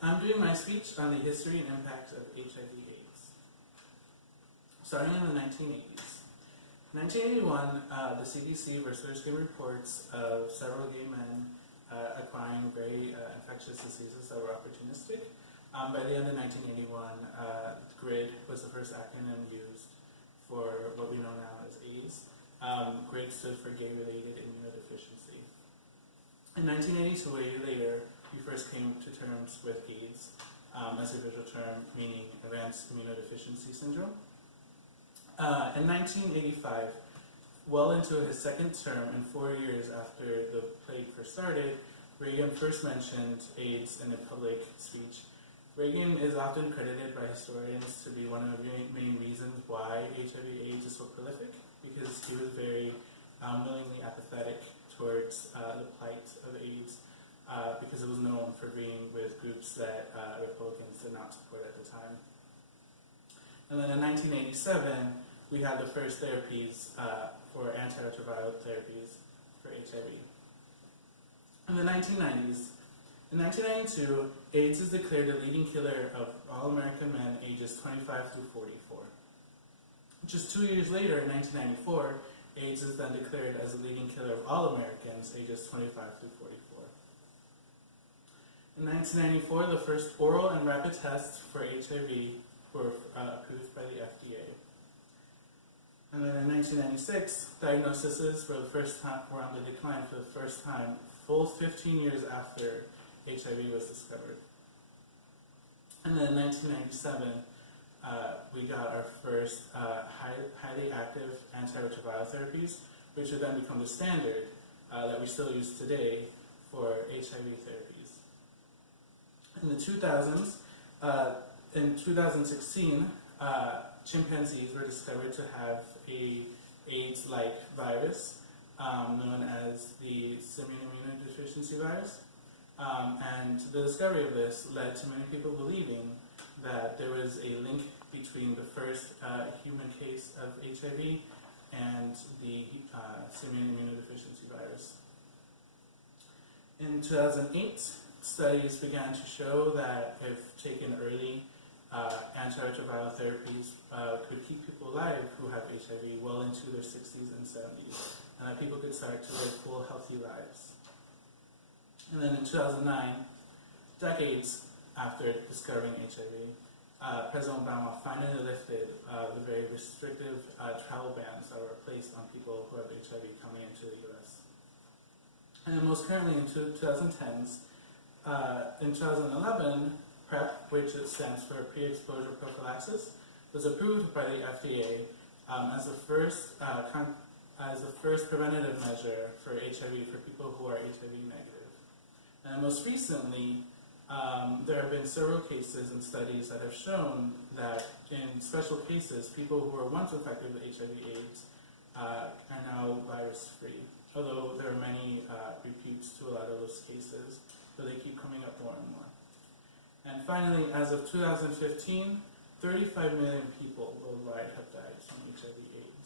I'm doing my speech on the history and impact of HIV/AIDS. Starting in the 1980s. In 1981, the CDC first gave reports of several gay men acquiring very infectious diseases that were opportunistic. By the end of 1981, GRID was the first acronym used for what we know now as AIDS. GRID stood for Gay-Related Immunodeficiency. In 1982, a year later, we first came to terms with AIDS as a visual term, meaning Advanced Immunodeficiency Syndrome. In 1985, well into his second term and 4 years after the plague first started, Reagan first mentioned AIDS in a public speech. Reagan is often credited by historians to be one of the main reasons why HIV/AIDS is so prolific, because he was very willingly apathetic towards the plight of AIDS, because it was known for being with groups that Republicans did not support at the time. And then in 1987, we had the first therapies for antiretroviral therapies for HIV. In the 1990s, in 1992, AIDS is declared the leading killer of all American men ages 25 through 44. Just 2 years later, in 1994, AIDS is then declared as the leading killer of all Americans ages 25 through 44. In 1994, the first oral and rapid tests for HIV were approved by the FDA. And then in 1996, diagnoses were on the decline for the first time, full 15 years after HIV was discovered. And then in 1997, we got our first highly active antiretroviral therapies, which would then become the standard that we still use today for HIV therapies. In the 2000s, in 2016, chimpanzees were discovered to have a AIDS-like virus known as the simian immunodeficiency virus. And the discovery of this led to many people believing that there was a link between the first human case of HIV and the simian immunodeficiency virus. In 2008, studies began to show that if taken early, antiretroviral therapies could keep people alive who have HIV well into their 60s and 70s, and that people could start to live full, healthy lives. And then in 2009, decades after discovering HIV, President Obama finally lifted the very restrictive travel bans that were placed on people who have HIV coming into the US. And most currently in 2010s, in 2011, PrEP, which stands for Pre-Exposure Prophylaxis, was approved by the FDA as the first preventative measure for HIV for people who are HIV negative. And most recently, there have been several cases and studies that have shown that in special cases, people who were once infected with HIV/AIDS are now virus-free. Although there are many repeats to a lot of those cases, but they keep coming up more and more. And finally, as of 2015, 35 million people worldwide have died from HIV/AIDS.